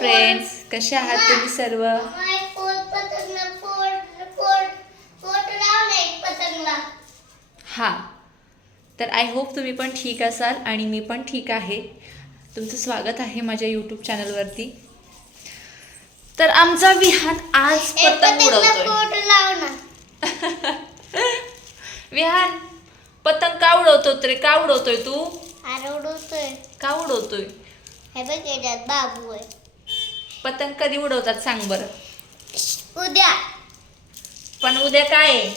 Friends, कसे आहात तुम्ही सर्व? हां, तर आय होप तुम्ही पण ठीक असाल आणि मी पण ठीक आहे. तुमचं स्वागत आहे माझ्या यूट्यूब चॅनलवरती. तर आमचा विहान आज पतंग उडवतोय. विहान, पतंग का उडवतो रे? का उडवतोय तू? उडवतोय. का उडवतोय? हे बघ याच्यात बाबू आहे. पतंग कधी उडवतात सांग बरं? उद्या. पण उद्या काय आहे?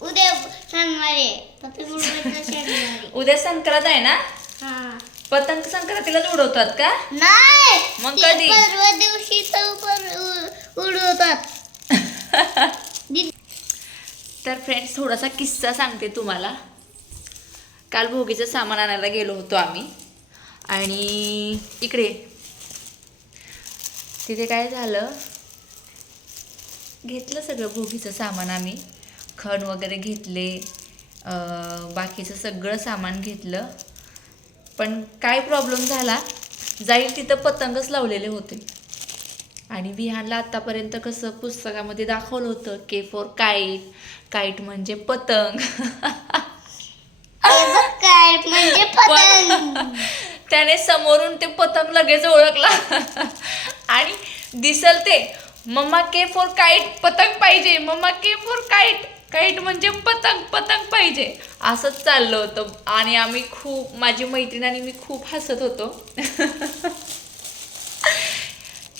उद्या शनिवारी आहे. पतंग उडवायचं शनिवारी. उद्या संक्रांत आहे ना? हा. पतंग संक्रांतीलाच उडवतात का? नाही. मग कधी? परवा दिवशी उडवतात. तर फ्रेंड्स, थोडासा किस्सा सांगते तुम्हाला. काल भोगीचं सामान आणायला गेलो होतो आम्ही आणि इकडे तिथे काय झालं, घेतलं सगळं भोगीचं सामान आम्ही, खण वगैरे घेतले, बाकीचं सगळं सामान घेतलं. पण काय प्रॉब्लेम झाला, जाईल तिथं पतंगच लावलेले होते. आणि विहानला आत्तापर्यंत कसं पुस्तकामध्ये दाखवलं होतं के फॉर काईट, काईट म्हणजे पतंग. काईट म्हणजे पतंग. त्याने समोरून ते पतंग लगेच ओळखला आणि दिसल ते मम्मा के फॉर काईट, पतंग पाहिजे. मम्मा के फॉर काईट, काईट म्हणजे पतंग, पतंग पाहिजे. असंच चाललं होतं आणि आम्ही खूप, माझी मैत्रीण आणि मी खूप हसत होतो.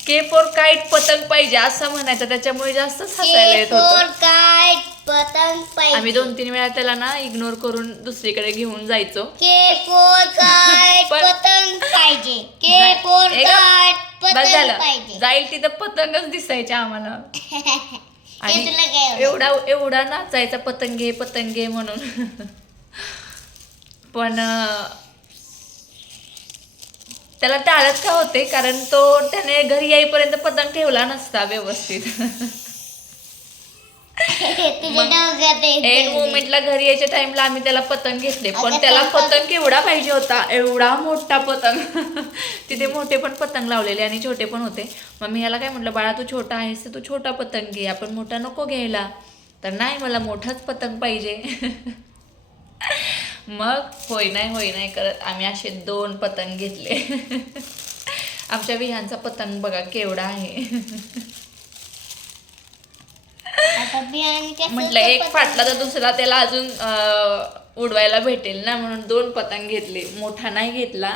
के फॉर काईट, पतंग पाहिजे असं म्हणायचं, त्याच्यामुळे जास्तच हसायला येत होतं. काईट, पतंग पाहिजे. आम्ही 2-3 वेळा त्याला ना इग्नोर करून दुसरीकडे घेऊन जायचो. के फॉर काईट, पतंग पाहिजे. के फॉर काईट, पतंग पाहिजे. जाईल तिथं पतंगच दिसायचे आम्हाला. आणि तुला काय एवढा नाचायचा पतंगे पतंगे म्हणून. पण त्याला टाळत का होते, कारण त्याने घरी येईपर्यंत पतंग ठेवला नसता व्यवस्थित. एंड मोमेंटला घरी यायच्या टाइमला आम्ही त्याला पतंग घेतले, पण त्याला पतंग केवढा पाहिजे होता, एवढा मोठा पतंग. तिथे मोठे पण पतंग लावलेले आणि छोटे पण होते. मग मी ह्याला काय म्हटलं, बाळा तू छोटा आहेस तर तू छोटा पतंग घे, आपण मोठा नको घ्यायला. तर नाही, मला मोठाच पतंग पाहिजे. मग होय नाही करत आम्ही असे 2 पतंग घेतले. आमच्या विहानचा पतंग बघा केवढा आहे. म्हटलं एक फाटला तर दुसरा त्याला अजून उडवायला भेटेल ना, म्हणून 2 पतंग घेतले, मोठा नाही घेतला.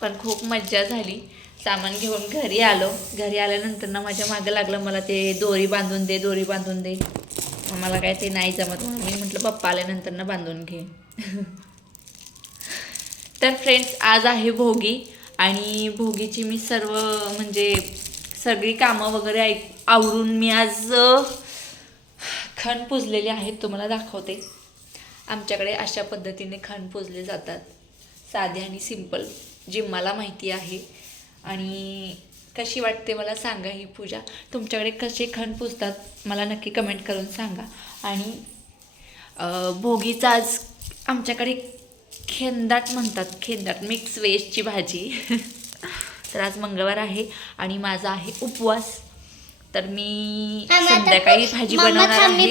पण खूप मज्जा झाली. सामान घेऊन घरी आलो. घरी आल्यानंतर ना माझ्या मागं लागलं, मला ते दोरी बांधून दे, दोरी बांधून दे. मला काय ते नाही जमत, म्हणून मी म्हटलं पप्पा आल्यानंतर ना बांधून घे. तर फ्रेंड्स, आज आहे भोगी आणि भोगीची मी म्हणजे सगळी कामं वगैरे आवरून मी आज खण पुजलेले आहेत, तुम्हाला दाखवते. आमच्याकडे अशा पद्धतीने खण पुजले जातात, साधे आणि सिंपल, जी मला माहिती आहे. आणि कशी वाटते मला सांगा ही पूजा. तुमच्याकडे कसे खण पुजतात मला नक्की कमेंट करून सांगा. आणि भोगीचा आज आमच्याकडे खेंदाट म्हणतात, खेंदाट मिक्स व्हेजची भाजी. तर आज मंगळवार आहे आणि माझा आहे उपवास. तर मी संध्याकाळी भाजी बनवणार आहे,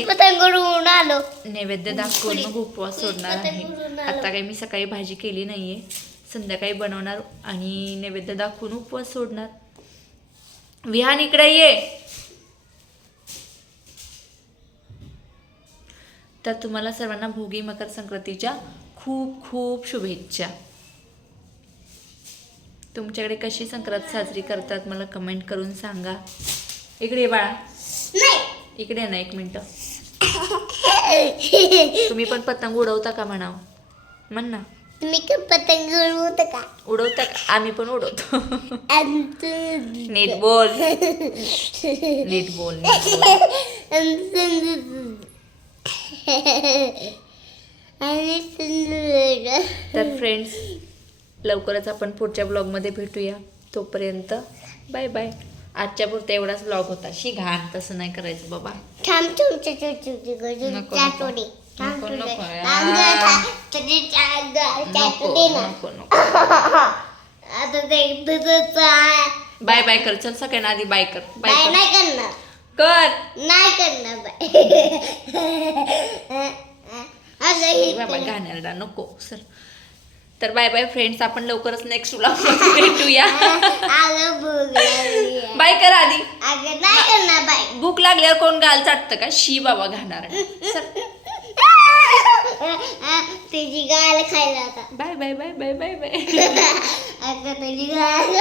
नैवेद्य दाखवून मग उपवास सोडणार आहे. आता काही मी सकाळी भाजी केली नाहीये, संध्याकाळी बनवणार आणि नैवेद्य दाखवून उपवास सोडणार. विहान इकडे ये. तर तुम्हाला सर्वांना भोगी मकर संक्रांतीच्या खूप खूप शुभेच्छा. तुमच्याकडे कशी संक्रांत साजरी करतात मला कमेंट करून सांगा. इकडे बाळा, इकडे ना 1 मिनिट. तुम्ही पण पतंग उडवता का म्हणाव, म्हण ना. तुम्ही का पतंग उडवता का? उडवता का? आम्ही पण उडवतो. नीट बोल, नीट बोल. तर फ्रेंड्स, लवकरच आपण पुढच्या ब्लॉगमध्ये भेटूया. तोपर्यंत बाय बाय. आजच्या पुरता एवढाच ब्लॉग होता. घाण तसं नाही करायचं बाबा. नको. आता ते तुझं बाय बाय कर, चल सगळ्यांना आधी बाय कर. बाय बाय कर. नाही करणार, कर नाही करणार बाय. असं हे बाबा कर. गाण्याला नको सर. तर बाय बाय फ्रेंड्स, आपण लवकरच नेक्स्ट व्लॉग भेटूया. अगं भूक लागली आहे. बाय कर आधी. अगं नाही करणार बाय. भूक लागल्यावर कोण गाल चाटतं का? शी बाबा घालणार. तुझी गाल खायला आता. Bye bye bye bye bye bye. अगं तुझी गाल